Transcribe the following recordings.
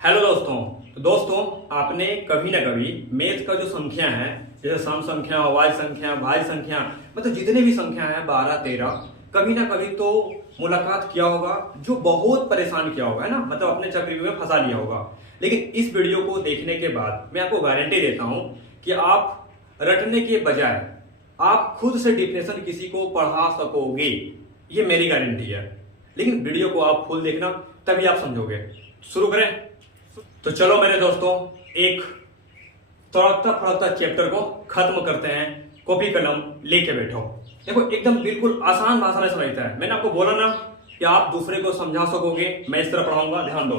Hello दोस्तों। तो दोस्तों, आपने कभी ना कभी मैथ का जो संख्या है, जैसे सम संख्या, अवाच्य संख्या, भाज्य संख्या, मतलब जितने भी संख्या है 12 13, कभी ना कभी तो मुलाकात किया होगा जो बहुत परेशान किया होगा, है ना। मतलब अपने चक्रव्यूह में फंसा लिया होगा। लेकिन इस वीडियो को देखने के बाद मैं आपको गारंटी देता हूं कि आप रटने के बजाय आप खुद से डिफिनेशन किसी को पढ़ा सकोगे। ये मेरी गारंटी है। लेकिन वीडियो को आप फुल देखना, तभी आप समझोगे। शुरू करें। तो चलो मेरे दोस्तों, एक तड़कता फड़कता चैप्टर को खत्म करते हैं। कॉपी कलम लेके बैठो। देखो, एकदम बिल्कुल आसान भाषा में समझता है। मैंने आपको बोला ना कि आप दूसरे को समझा सकोगे। मैं इस तरह पढ़ाऊंगा, ध्यान दो।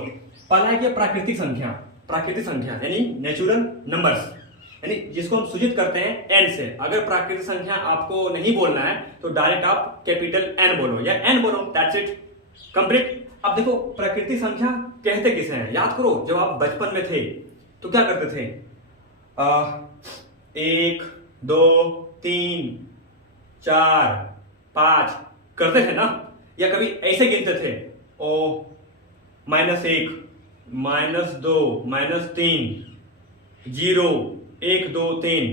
पहला है कि प्राकृतिक संख्या। प्राकृतिक संख्या यानी नेचुरल नंबर्स, यानी जिसको हम सूचित करते हैं एन से। अगर प्राकृतिक संख्या आपको नहीं बोलना है तो डायरेक्ट आप कैपिटल एन बोलो या एन बोलो, दैट्स इट, कंप्लीट। अब देखो, प्राकृतिक संख्या कहते किसे हैं, याद करो। जब आप बचपन में थे तो क्या करते थे? 1 2 3 4 5 करते थे ना। या कभी ऐसे गिनते थे, -1 -2 -3 0 1 2 3।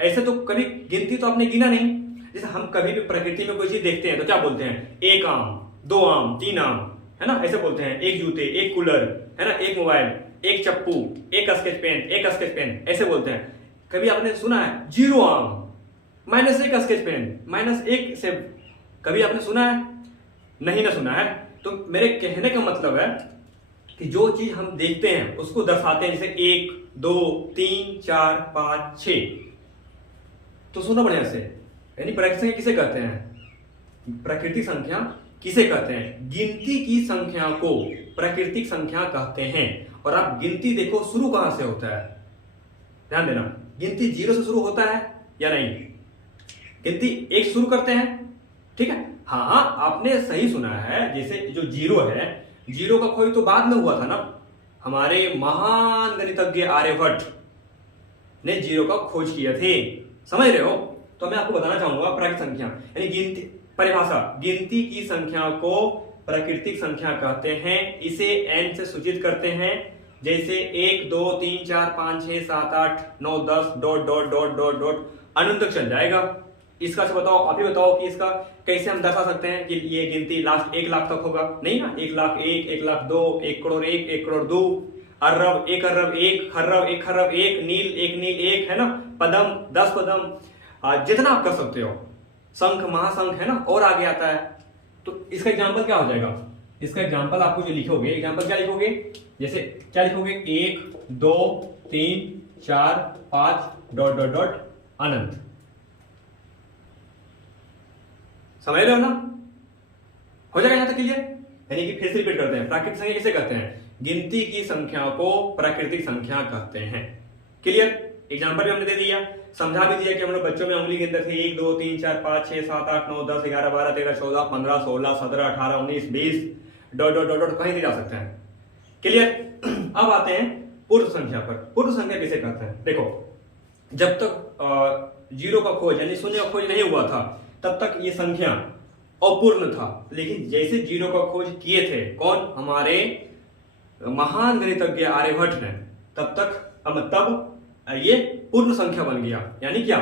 ऐसे तो कभी गिनती तो आपने गिना नहीं। जैसे हम कभी भी प्रकृति में कोई चीज देखते हैं तो क्या बोलते हैं? 1 आम, 2 आम, 3 आम, है ना। ऐसे बोलते हैं। 1 जूते, 1 कूलर, है ना, 1 मोबाइल, 1 चप्पू, 1 स्केच पेन, 1 स्केच पेन, ऐसे बोलते हैं। कभी आपने सुना है 0 आम, -1 स्केच पेन, -1 से कभी आपने सुना है? नहीं ना सुना है। तो मेरे कहने का मतलब है कि जो चीज हम देखते हैं उसको दर्शाते हैं। जैसे 1 2 3 4 5 6। तो सुनो बढ़िया से। यानी प्राकृतिक संख्या किसे कहते हैं? प्राकृतिक संख्या किसे कहते हैं? गिनती की संख्या को प्राकृतिक संख्या कहते हैं। और आप गिनती देखो शुरू कहां से होता है, ध्यान देना। गिनती 0 से शुरू होता है या नहीं? गिनती 1 शुरू करते हैं, ठीक है। हाँ, आपने सही सुना है। जैसे जो 0 है, 0 का खोज तो बाद में हुआ था ना। हमारे महान गणितज्ञ आर्यभट्ट ने 0 का खोज किए थे, समझ रहे हो। तो मैं आपको बताना चाहूंगा प्राकृतिक संख्या यानी गिनती। परिभाषा: गिनती की संख्या को प्राकृतिक संख्या कहते हैं। इसे n से सूचित करते हैं। जैसे 1 2 3 4 5 6 7 8 9 10 dot dot dot dot dot अनंत तक चल जाएगा। इसका से बताओ, अभी बताओ कि इसका कैसे हम दर्शा सकते हैं कि ये गिनती लास्ट 1 लाख तक होगा? नहीं ना। 1 लाख 1, 1 लाख 2, 1 करोड़ 1, 1 करोड़ 2, अरब 1 अरब 1, खरब 1 खरब 1, नील 1 नील 1, है ना। पदम 10 पदम, जितना आप कर सकते हो। संख महासंख, है ना, और आगे आता है। तो इसका एग्जांपल क्या हो जाएगा? इसका एग्जांपल आपको जो लिखोगे, एग्जांपल क्या लिखोगे? जैसे क्या लिखोगे? 1 2 3 4 5 डॉट डॉट डॉट अनंत। समझ रहे हो ना? हो जाएगा यहां तक क्लियर? यानी कि फिर से रिपीट करते हैं। प्राकृतिक संख्या किसे कहते हैं? गिनती की संख्या को प्राकृतिक संख्या कहते हैं। क्लियर? एग्जांपल भी हमने दे दिया, समझा भी दिया कि हम लोग बच्चों में उंगली गिनते थे। 1 2 3 4 5 6 7 8 9 10 11 12 13 14 15 16 17 18 19 20 डॉट डॉट डॉट डॉट कहीं नहीं जा सकते हैं। क्लियर? अब आते हैं पूर्ण संख्या पर। पूर्ण संख्या किसे कहते हैं? देखो, जब तक 0 का खोज यानी शून्य का खोज नहीं हुआ था तब तक ये संख्या अपूर्ण था। लेकिन जैसे 0 का खोज किए थे कौन? हमारे महान गणितज्ञ आर्यभट्ट ने, तब ये पूर्ण संख्या बन गया। यानी क्या?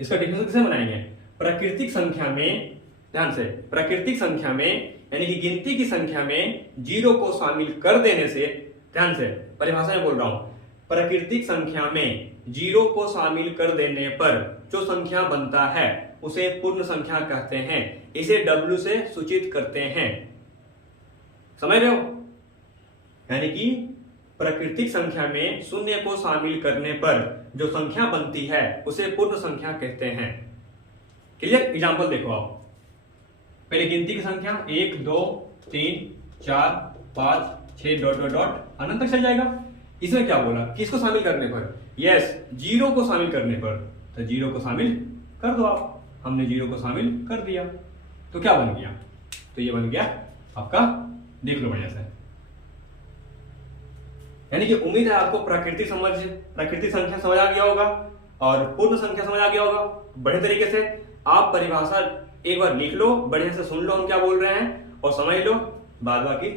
इसका डिफिनेशन कैसे बनाएंगे? प्राकृतिक संख्या में, ध्यान से, प्राकृतिक संख्या में यानी कि गिनती की संख्या में 0 को शामिल कर देने से, ध्यान से परिभाषा में बोल रहा हूं, प्राकृतिक संख्या में 0 को शामिल कर देने पर जो संख्या बनता है उसे पूर्ण संख्या कहते हैं। इसे W से सूचित करते हैं। समझ रहे हो? यानी कि प्राकृतिक संख्या में 0 को शामिल करने पर जो संख्या बनती है उसे पूर्ण संख्या कहते हैं। क्लियर? एग्जांपल देखो आप। पहले गिनती की संख्या 1 2 3 4 5 6 डॉट डॉट डॉट अनंत तक चल जाएगा। इसमें क्या बोला? किसको शामिल करने पर? यस, 0 को शामिल करने पर। तो 0 को शामिल कर दो आप। हमने 0 को शामिल कर दिया तो क्या बन गया? तो ये बन गया आपका, देख लो बढ़िया से। यानी कि उम्मीद है आपको प्राकृतिक संख्या समझ आ गया होगा और पूर्ण संख्या समझ आ गया होगा। बढ़िया तरीके से आप परिभाषा एक बार लिख लो, बढ़िया से सुन लो हम क्या बोल रहे हैं और समझ लो, बाद बाकी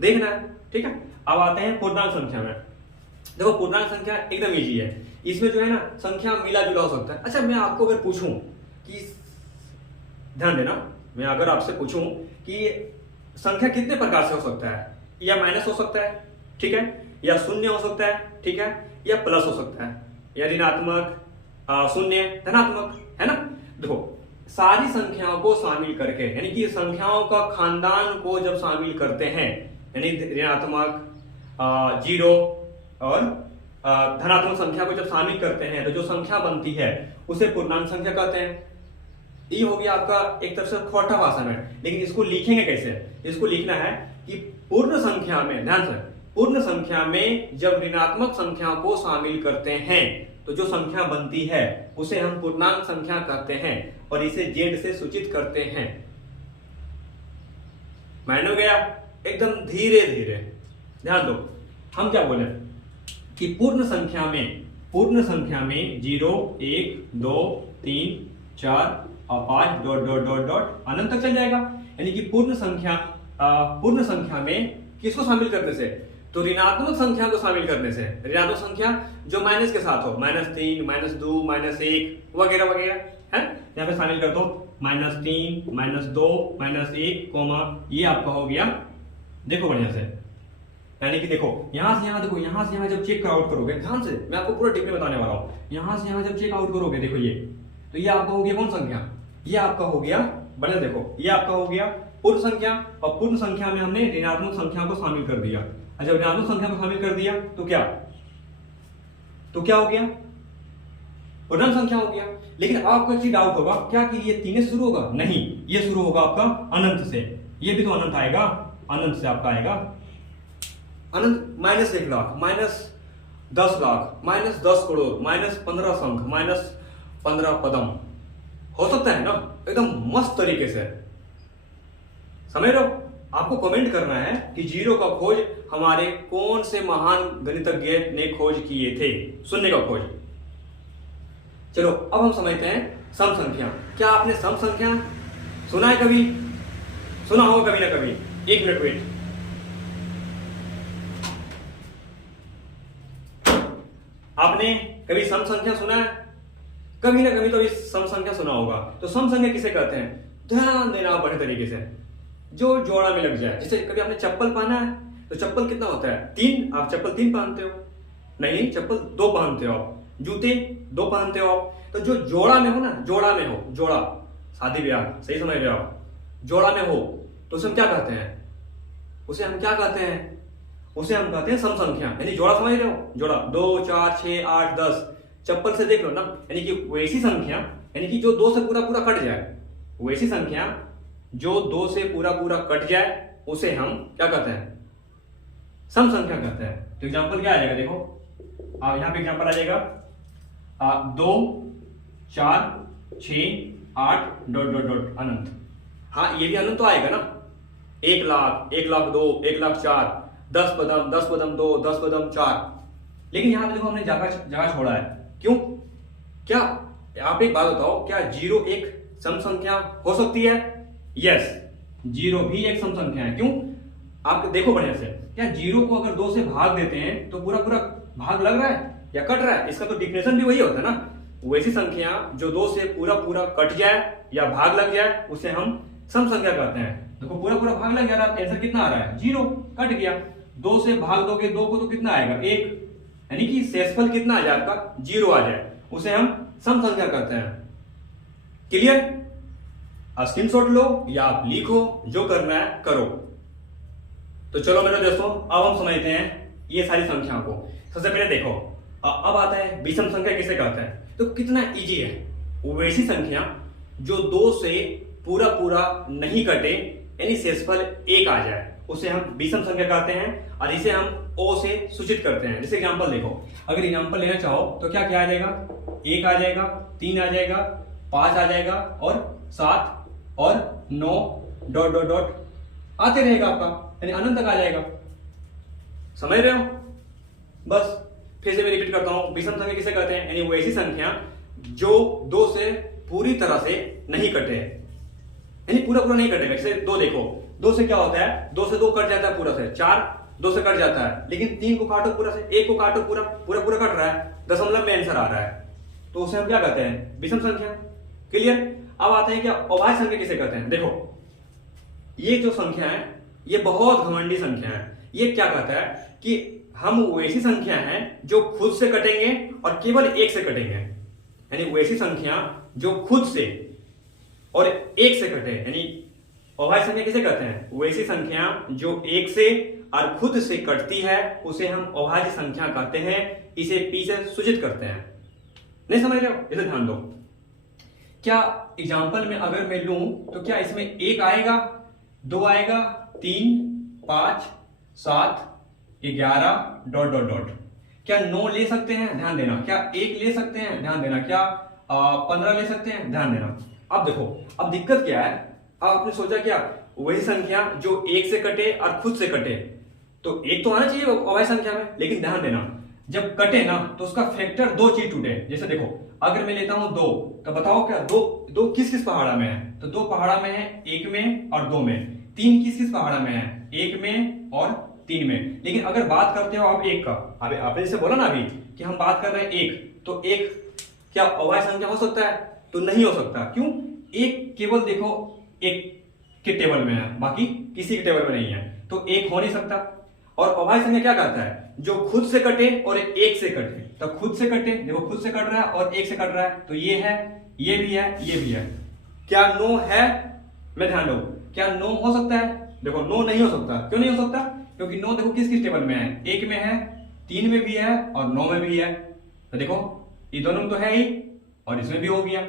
देखना है, ठीक है। अब आते हैं पूर्णांक संख्या में। देखो पूर्णांक संख्या एकदम इजी है, इसमें जो है ना संख्या मिला जुला हो सकता है। अच्छा मैं आपको अगर पूछूं कि, ध्यान देना, मैं अगर आपसे पूछूं कि संख्या कितने प्रकार से हो सकता है, या माइनस हो सकता है, ठीक है, या शून्य हो सकता है, ठीक है, या प्लस हो सकता है, या ऋणात्मक, शून्य, धनात्मक, है ना। देखो सारी संख्याओं को शामिल करके, यानी कि संख्याओं का खानदान को जब शामिल करते हैं, यानी ऋणात्मक, जीरो और धनात्मक संख्या को जब शामिल करते हैं तो जो संख्या बनती है उसे पूर्णांक संख्या कहते हैं। ये हो गया आपका एक तरफ से खोटा भाषा में, लेकिन इसको लिखेंगे कैसे? इसको लिखना है कि पूर्ण संख्या में, ध्यान से, पूर्ण संख्या में जब ऋणात्मक संख्या को शामिल करते हैं तो जो संख्या बनती है उसे हम पूर्णांक संख्या कहते हैं और इसे जेड से सूचित करते हैं। माइंड हो गया? एकदम धीरे धीरे ध्यान दो। हम क्या बोले कि पूर्ण संख्या में 0, 1, 2, 3, 4 और 5 डॉट डॉट डॉट डॉट अनंत तक चल जाएगा। यानी कि पूर्ण संख्या में किसको शामिल करने से? तो ऋणात्मक संख्या को शामिल करने से। ऋणात्मक संख्या जो माइनस के साथ हो, -3, -2, -1 वगैरह वगैरह, है, यहाँ पे शामिल कर दो। -3, -2, -1 कोमा, ये आपका हो गया। देखो बढ़िया से, यानी कि देखो यहां से यहां, देखो यहां से यहां जब चेक आउट करोगे, ध्यान से, मैं आपको पूरा डिप में बताने वाला हूं। यहां से यहां जब चेक आउट करोगे, देखो ये, तो ये आपका हो गया कौन संख्या? ये आपका हो गया, बढ़िया देखो, ये आपका हो गया पूर्ण संख्या। और पूर्ण संख्या में हमने ऋणात्मक संख्या को शामिल कर दिया। अच्छा ऋणात्मक संख्या को शामिल कर दिया तो क्या हो गया? पूर्णांक संख्या हो गया। लेकिन आपको एक चीज डाउट होगा क्या कि ये 3 से शुरू होगा? नहीं, ये शुरू होगा आपका अनंत से। ये भी तो अनंत आएगा, अनंत से आपका आएगा अनंत। -1 लाख, -10 लाख, -10 करोड़, -15 संख, -15 पदम हो सकता है ना, एकदम मस्त तरीके से। समझ रहे हो? आपको कमेंट करना है कि जीरो का खोज हमारे कौन से महान गणितज्ञ ने खोज किए थे, शून्य का खोज। चलो अब हम समझते हैं सम संख्या। क्या आपने सम संख्या सुना है कभी? सुना होगा कभी ना कभी। 1 मिनट वेट। आपने कभी सम संख्या सुना है? कभी ना कभी तो इस सम संख्या सुना होगा। तो सम संख्या किसे कहते हैं? ध्यान देना बढ़िया तरीके से, जो जोड़ा में लग जाए। जैसे कभी आपने चप्पल पहना है तो चप्पल कितना होता है? 3। आप चप्पल 3 पहनते हो? नहीं, चप्पल 2 पहनते हो आप। जूते 2 पहनते हो आप। तो जो जोड़ा में हो ना, जोड़ा में हो, जोड़ा, शादी ब्याह, सही समझ रहे हो आप, जोड़ा में हो तो उसे हम क्या कहते हैं? उसे हम क्या कहते हैं? उसे हम कहते हैं सम संख्या। यानी जोड़ा, समझ रहे हो? जोड़ा 2, 4, 6, 8, 10 चप्पल से देख लो ना। यानी कि वैसी संख्या, यानी कि जो 2 से पूरा पूरा कट जाए, वैसी संख्या जो 2 से पूरा पूरा कट जाए उसे हम क्या कहते हैं? सम संख्या कहते हैं। तो एग्जांपल क्या आ जाएगा? देखो यहां पे एग्जांपल आ जाएगा 2, 4, 6, 8 डॉट डॉट डॉट अनंत। हाँ ये भी अनंत तो आएगा ना। 1 लाख, 1 लाख 2, 1 लाख 4, 10 पदम, 10 पदम 2, 10 पदम 4। लेकिन यहां पे देखो हमने जगह छोड़ा है। क्यों? क्या आप एक बात बताओ, क्या 0 एक सम संख्या हो सकती है? यस, 0 भी एक सम संख्या है। क्यों? आप देखो बढ़िया से, क्या 0 को अगर 2 से भाग देते हैं तो पूरा पूरा भाग लग रहा है या कट रहा है? इसका तो डिफिनेशन भी वही होता है ना। वैसी संख्या जो 2 से पूरा पूरा कट जाए या भाग लग जाए उसे हम सम संख्या कहते हैं। देखो पूरा पूरा भाग लग जा रहा है, आंसर कितना आ रहा है? 0, कट गया। 2 से भाग दोगे 2 को तो कितना आएगा? 1, यानी कि शेषफल कितना आ जाए आपका? 0 आ जाए, उसे हम सम संख्या कहते हैं। क्लियर? स्क्रीनशॉट लो या आप लिखो, जो करना है करो। तो चलो मेरे दोस्तों अब हम समझते हैं ये सारी संख्याओं को। सबसे पहले देखो अब आता है विषम संख्या किसे कहते हैं। तो कितना इजी है। वैसी संख्या जो 2 से पूरा पूरा नहीं कटे, यानी शेषफल 1 आ जाए, उसे हम विषम संख्या कहते हैं और इसे हम ओ से सूचित करते हैं। जैसे एग्जांपल देखो, अगर एग्जांपल लेना चाहो तो क्या क्या आ जाएगा? 1 आ जाएगा, 3 आ जाएगा, 5 आ जाएगा और 7 और 9 डॉट डॉट डॉट आते रहेगा आपका, यानी अनंत तक आ जाएगा। समझ रहे हो? बस फिर से मैं रिपीट करता हूं, विषम संख्या किसे कहते हैं? यानी वो ऐसी संख्या जो 2 से पूरी तरह से नहीं कटे, यानी पूरा पूरा नहीं कटेगा। जैसे 2 देखो, 2 से क्या होता है? 2 से 2 कट जाता है पूरा से 4, 2 से कट जाता है, लेकिन 3 को काटो पूरा से, 1 को काटो पूरा पूरा पूरा कट रहा है, दशमलव में आंसर आ रहा है, तो उसे हम क्या कहते हैं? विषम संख्या। क्लियर? अब आते हैं क्या अभाज्य संख्या किसे कहते हैं। देखो ये जो संख्या है ये बहुत घमंडी संख्या है। ये क्या कहता है कि हम वैसी संख्या हैं जो खुद से कटेंगे और केवल 1 से कटेंगे, यानी वैसी संख्या जो खुद से और 1 से कटे, यानी अभाज्य संख्या किसे कहते हैं? वैसी संख्या जो 1 से और खुद से कटती है उसे हम अभाज्य संख्या कहते हैं। इसे पी से सूचित करते हैं। नहीं समझ रहे हो? इसे ध्यान दो। क्या एग्जाम्पल में अगर मैं लूं तो क्या इसमें 1 आएगा, 2 आएगा, 3, 5, 7, 11 ... क्या 9 ले सकते हैं? ध्यान देना। क्या 1 ले सकते हैं? ध्यान देना। क्या 15 ले सकते हैं? ध्यान देना। अब देखो, अब दिक्कत क्या है, अब आपने सोचा क्या वही संख्या जो 1 से कटे और खुद से कटे, तो 1 तो आना चाहिए अभाज्य संख्या में, लेकिन ध्यान देना जब कटे ना तो उसका फैक्टर 2 चीज टूटे। जैसे देखो अगर मैं लेता हूं 2, तो बताओ क्या दो किस किस पहाड़ा में है? तो 2 पहाड़ा में है, 1 में और 2 में। 3 किस किस पहाड़ा में है? 1 में और 3 में। लेकिन अगर बात करते हो आप 1 का, अभी आपने जैसे बोला ना अभी कि हम बात कर रहे हैं 1, तो 1 क्या अभाज्य संख्या हो सकता है? तो नहीं हो सकता। क्यों? 1 केवल देखो 1 के टेबल में है, बाकी किसी के टेबल में नहीं है, तो 1 हो नहीं सकता। और अभाज्य संख्या क्या कहता है? जो खुद से कटे और 1 से कटे। तो खुद से कटे, देखो खुद से कट रहा है और 1 से कट रहा है, तो ये है, ये भी है, ये भी है। क्या 9 है? मैं ध्यान दो, क्या 9 हो सकता है? देखो 9 नहीं हो सकता। क्यों नहीं हो सकता? क्योंकि 9 देखो किस किस टेबल में है? 1 में है, 3 में भी है और 9 में भी है। तो देखो ये दोनों में तो है ही और इसमें भी हो गया,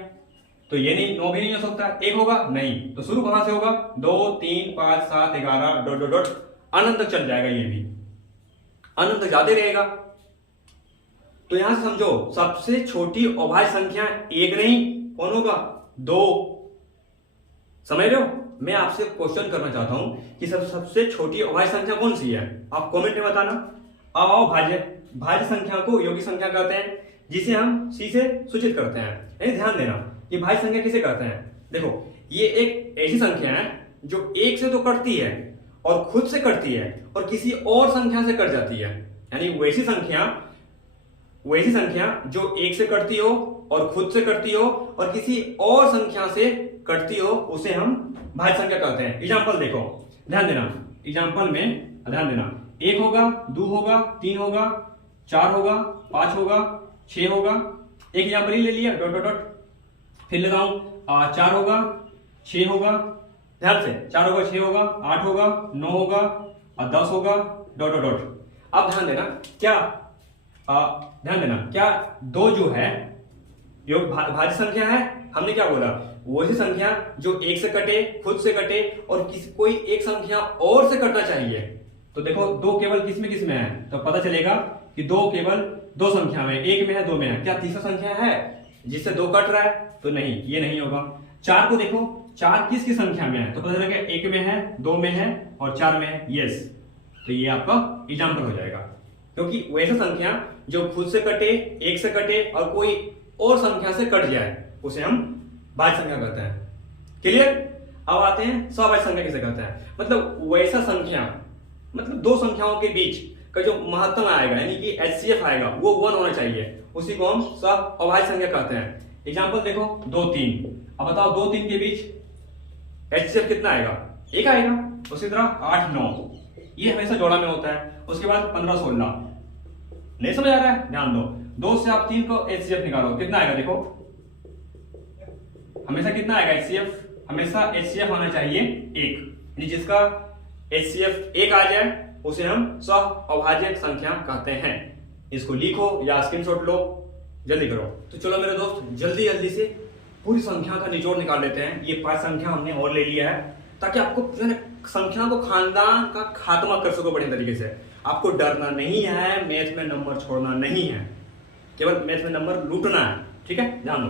तो ये नहीं, 9 भी नहीं हो सकता। 1 होगा? नहीं। तो शुरू कहां से होगा? 2, 3, 5, 7, 11 ... अनंत तक चल जाएगा, ये भी अनंत तक जाते रहेगा। तो यहां से समझो सबसे छोटी अभाज्य संख्या 1 नहीं, कौन होगा? 2। समझ रहे हो? मैं आपसे क्वेश्चन करना चाहता हूं कि सबसे छोटी अभाज्य संख्या कौन सी है? आप कमेंट में बताना। अब आओ भाज्य संख्या को योगिक संख्या कहते हैं, जिसे हम सी से सूचित करते हैं। यानी ध्यान देना, ये भाज्य संख्या किसे कहते हैं? देखो ये एक ऐसी संख्या है जो 1 से तो कटती है और खुद से कटती है और किसी और संख्या से कट जाती है। यानी वैसी संख्या जो 1 से कटती हो और खुद से कटती हो और किसी और संख्या से कटती हो, उसे हम भाज्य संख्या कहते हैं। एग्जांपल देखो, ध्यान देना। एग्जांपल में ध्यान देना, 1 होगा, 2 होगा, 3 होगा, 4 होगा, 5 होगा, 6 होगा। एक एग्जांपल ही ले लिया, ... फिर लगाऊं 4 होगा, 6 होगा, ध्यान से 4 होगा, 6 होगा, 8 होगा, 9 होगा और 10 होगा ... अब ध्यान देना, क्या 2 जो है योग भाज्य संख्या है? हमने क्या बोला? वही संख्या जो 1 से कटे, खुद से कटे और कोई एक संख्या और से कटना चाहिए। तो देखो 2 केवल किस में है? तो पता चलेगा कि 2 केवल 2 संख्या में, 1 में है, 2 में है। क्या तीसरा संख्या है जिससे 2 कट रहा है? तो नहीं, ये नहीं होगा। 4 को देखो, 4 किस संख्या में है? तो पता चलेगा 1 में है, 2 में है और 4 में है। यस, तो ये आपका एग्जाम्पल हो जाएगा। क्योंकि वैसा संख्या जो खुद से कटे, 1 से कटे और कोई और संख्या से कट जाए, उसे हम भाज्य संख्या कहते हैं। क्लियर? अब आते हैं सहभाज्य संख्या किसे कहते हैं। मतलब वैसा संख्या, मतलब 2 संख्याओं के बीच का जो महत्तम आएगा, यानी कि HCF आएगा, वो 1 होना चाहिए, उसी को हम सहभाज्य संख्या कहते हैं। एग्जाम्पल देखो 2, 3। अब बताओ 2, 3 के बीच HCF कितना आएगा? 1 आएगा। उसी तरह 8, 9, ये हमेशा जोड़ा में होता है। उसके बाद 15, 16। नहीं समझ आ रहा है? ध्यान दो, 2 से आप 3 को HCF निकालो, कितना आएगा? देखो हमेशा कितना आएगा HCF? हमेशा HCF आना चाहिए 1। जिसका HCF 1 आ जाए उसे हम सहअभाज्य संख्या कहते हैं। इसको लिखो या स्क्रीनशॉट लो, जल्दी करो। तो चलो मेरे दोस्त जल्दी से पूरी संख्या का निचोड़ निकाल लेते हैं। ये 5 संख्या हमने और ले लिया है ताकि आपको संख्या को खानदान का खात्मा कर सको बढ़िया तरीके से। आपको डरना नहीं है, मैथ में नंबर छोड़ना नहीं है, केवल मैथ में नंबर लूटना है। ठीक है, ध्यान दो।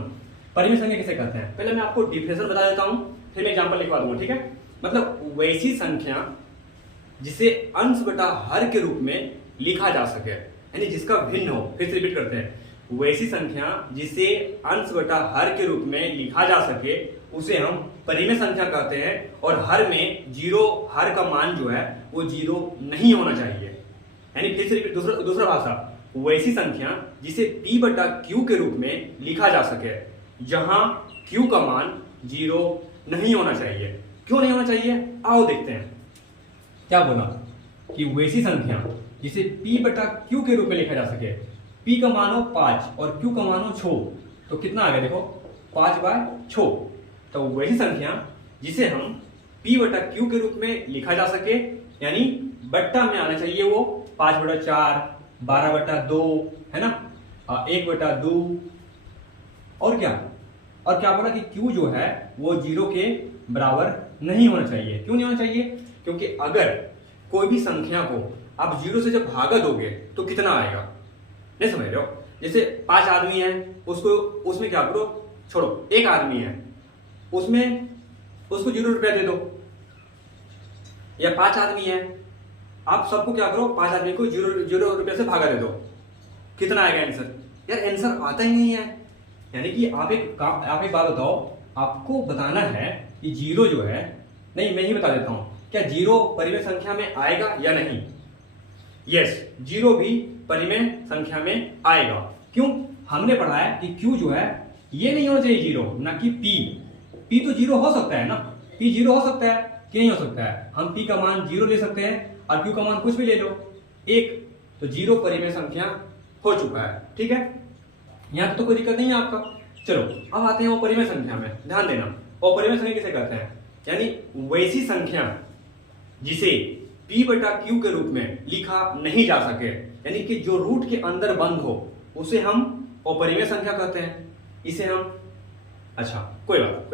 परिमेय संख्या किसे कहते हैं? पहले मैं आपको डिफिनेशन बता देता हूं, फिर मैं एग्जांपल लिखवा दूंगा। ठीक है, मतलब वैसी संख्या जिसे अंश बटा हर के रूप में लिखा जा सके, यानी जिसका भिन्न हो। फिर से रिपीट करते हैं, वैसी संख्या जिसे अंश बटा हर के रूप में लिखा जा सके उसे हम परिमेय संख्या कहते हैं। और हर में 0, हर का मान जो है वो 0 नहीं होना चाहिए। यानी फिर से दूसरा भाषा, वैसी संख्या जिसे p बटा q के रूप में लिखा जा सके जहां q का मान 0 नहीं होना चाहिए। क्यों नहीं होना चाहिए, आओ देखते हैं। क्या बोला कि वैसी संख्या जिसे p बटा q के रूप में लिखा जा सके, p का मान हो 5 और q का मान हो 6, तो कितना आ गया देखो 5/6। तो वैसी संख्या जिसे हम p बटा q के रूप में लिखा जा सके, यानी बट्टा में आना चाहिए वो 5/4, 12/2 है ना, 1/2। और क्या बोला कि q जो है वो 0 के बराबर नहीं होना चाहिए। क्यों नहीं होना चाहिए, क्योंकि अगर कोई भी संख्या को आप 0 से जब भागा दोगे तो कितना आएगा, नहीं समझ रहे हो। जैसे 5 आदमी है, उसमें क्या करो, छोड़ो, एक आदमी है उसमें उसको 0 रुपया दे दो, या 5 आदमी है, आप सबको क्या करो, 5 आदमी को 0 रुपये से भागा दे दो, कितना आएगा आंसर। यार आंसर आता ही नहीं है। यानी कि आप एक बात बताओ, आपको बताना है कि 0 जो है, नहीं मैं ही बता देता हूं, क्या 0 परिमेय संख्या में आएगा या नहीं। यस, 0 भी परिमेय संख्या में आएगा। क्यों, हमने पढ़ा है कि q जो है ये नहीं होना चाहिए 0, ना कि p तो 0 हो सकता है ना, p 0 हो सकता है कि नहीं हो सकता है। हम p का मान 0 ले सकते हैं और q का मान कुछ भी ले लो 1, तो 0 परिमेय संख्या हो चुका है। ठीक है, यहां तो कोई दिक्कत नहीं है आपका। चलो अब आते हैं अपरिमेय संख्या में, ध्यान देना। अपरिमेय संख्या किसे कहते हैं, यानी वैसी संख्या जिसे p बटा q के रूप में लिखा नहीं जा सके, यानी कि जो रूट के अंदर बंद हो, उसे हम अपरिमेय संख्या कहते हैं। इसे हम, अच्छा कोई बात,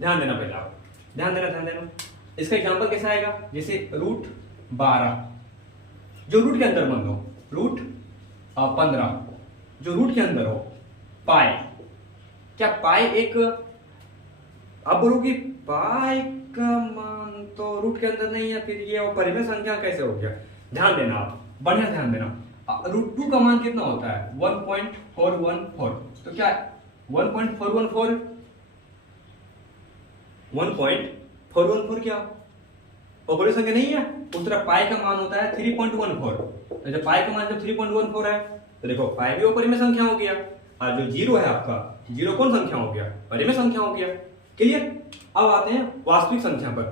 ध्यान देना, पहले आप ध्यान देना। इसका एग्जांपल कैसा आएगा, जैसे √12 जो रूट के अंदर बंद हो, √15 जो रूट के अंदर हो, पाई, क्या पाई एक, अब बोलोगे पाई का मान तो रूट के अंदर नहीं है, फिर ये अपरिमेय संख्या कैसे हो गया। ध्यान देना, आप बढ़िया ध्यान देना। √2 का मान कितना होता है, 1.414, तो क्या 1.414 क्या अपरिमेय संख्या नहीं है। उस तरह पाई का मान होता है 3.14, तो जब पाई का मान जब 3.14 है तो देखो पाई भी अपरिमेय संख्या हो गया, और जो 0 है आपका, 0 कौन संख्या हो गया, परिमेय संख्या हो गया। क्लियर। अब आते हैं वास्तविक संख्या पर।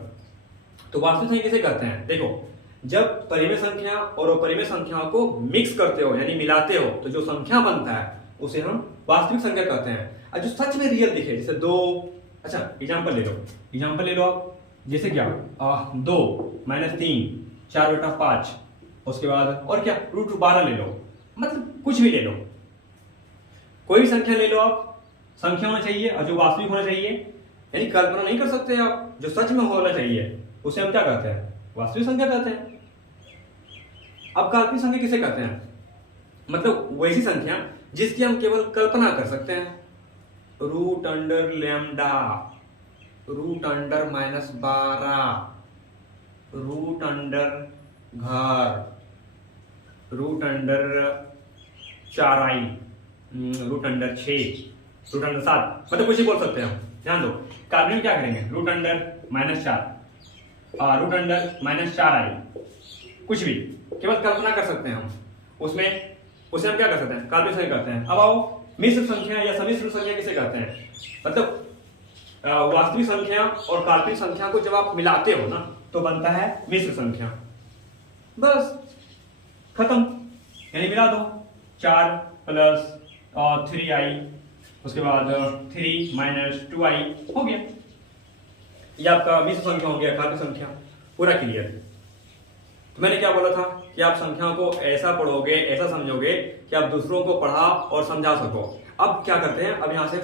तो वास्तविक संख्या किसे कहते हैं, देखो जब परिमेय संख्या और अपरिमेय संख्याओं को मिक्स करते हो यानी मिलाते हो, तो जो संख्या बनता है उसे हम वास्तविक संख्या कहते हैं। और जो सच में रियल दिखे, जैसे 2, अच्छा एग्जांपल ले लो आप, जैसे क्या 2 - 3 4/5, उसके बाद और क्या √12 ले लो, मतलब कुछ भी ले लो, कोई भी संख्या ले लो आप, संख्या होना चाहिए और जो वास्तविक होना चाहिए, यानी कल्पना नहीं कर सकते आप, जो सच में होना चाहिए उसे हम क्या कहते हैं, वास्तविक संख्या कहते हैं। अब काल्पनिक संख्या किसे कहते हैं, मतलब वैसी संख्या जिसकी हम केवल कल्पना कर सकते हैं। √λ, √−12, √घर, √4i, √6, √7, मतलब कुछ ही बोल सकते हैं हम। ध्यान दो, काल्पनिक में क्या करेंगे, √−4, √−4i, कुछ भी केवल कल्पना कर सकते हैं हम, उसमें उसे हम क्या कर सकते हैं, काल्पनिक संख्या कहते हैं। अब आओ मिश्र संख्या या सम्मिश्र संख्या किसे कहते हैं, मतलब वास्तविक संख्या और काल्पनिक संख्या को जब आप मिलाते हो ना तो बनता है मिश्र संख्या। बस खत्म, यानी मिला दो 4 + 3i, उसके बाद 3 - 2i हो गया, ये आपका मिश्र संख्या हो गया, काल्पनिक संख्या। पूरा क्लियर। तो मैंने क्या बोला था कि आप संख्याओं को ऐसा पढ़ोगे, ऐसा समझोगे कि आप दूसरों को पढ़ा और समझा सको। अब क्या करते हैं, अब यहाँ से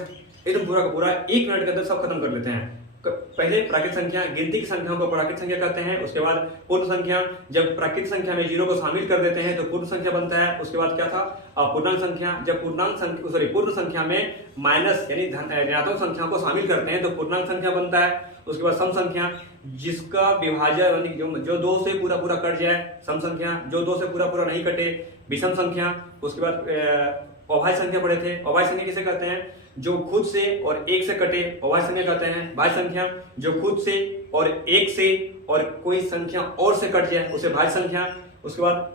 एकदम पूरा का पूरा 1 मिनट के अंदर सब खत्म कर लेते हैं। पहले प्राकृतिक संख्या, गिनती की संख्याओं को प्राकृतिक संख्या कहते हैं। उसके बाद पूर्ण संख्या, जब प्राकृतिक संख्या में 0 को शामिल कर देते हैं तो पूर्ण संख्या बनता है। उसके बाद क्या था, पूर्णांक संख्या, जब पूर्ण संख्या में माइनस यानी ऋणात्मक संख्या को शामिल करते हैं तो पूर्णांक संख्या बनता है। उसके बाद सम संख्या, जिसका विभाजन जो 2 से पूरा कट जाए, सम संख्या, जो 2 से पूरा नहीं कटे, विषम संख्या। उसके बाद अभाज्य संख्या पढ़े थे। अभाज्य संख्या किसे कहते हैं, जो खुद से और 1 से कटे, अभाज्य संख्या कहते हैं। भाज्य संख्या, जो खुद से और 1 से और कोई संख्या और से कट जाए उसे भाज्य संख्या। उसके बाद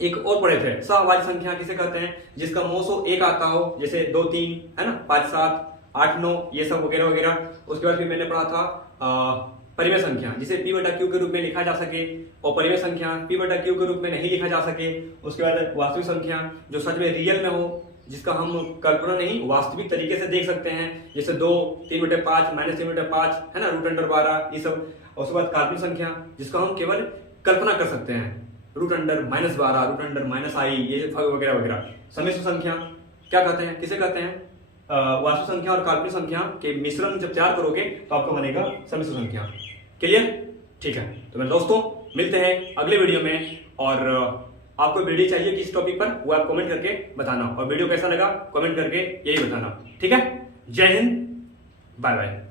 एक और पढ़े थे सहवाची संख्या किसे कहते हैं, जिसका मोसो एक आता हो, जैसे 2 3 है ना, 5 7 8 9 ये सब वगैरह वगैरह। उसके बाद फिर मैंने पढ़ा था परिमेय संख्या, जिसे p बटा q के रूप में लिखा जा सके, और परिमेय संख्या p बटा q के रूप में नहीं लिखा जा सके। उसके बाद वास्तविक संख्या जो सच में रियल में हो, जिसका हम कल्पना नहीं वास्तविक तरीके से देख सकते हैं, जैसे 2 3 बटे 5 -3 बटे 5 है ना, √12 ये सब। और उसके बाद काल्पनिक संख्या जिसका हम केवल कल्पना कर सकते हैं, √12 √-i ये वगैरह वगैरह। सम्मिश्र संख्या क्या कहते हैं, किसे कहते हैं, वास्तविक संख्या और काल्पनिक संख्या के मिश्रण जब तैयार करोगे तो आपको बनेगा सम्मिश्र संख्या। क्लियर? ठीक है, तो मेरे दोस्तों मिलते हैं अगले वीडियो में, और आपको वीडियो चाहिए किस टॉपिक पर वो आप कमेंट करके बताना, और वीडियो कैसा लगा कमेंट करके यही बताना। ठीक है, जय हिंद, बाय बाय।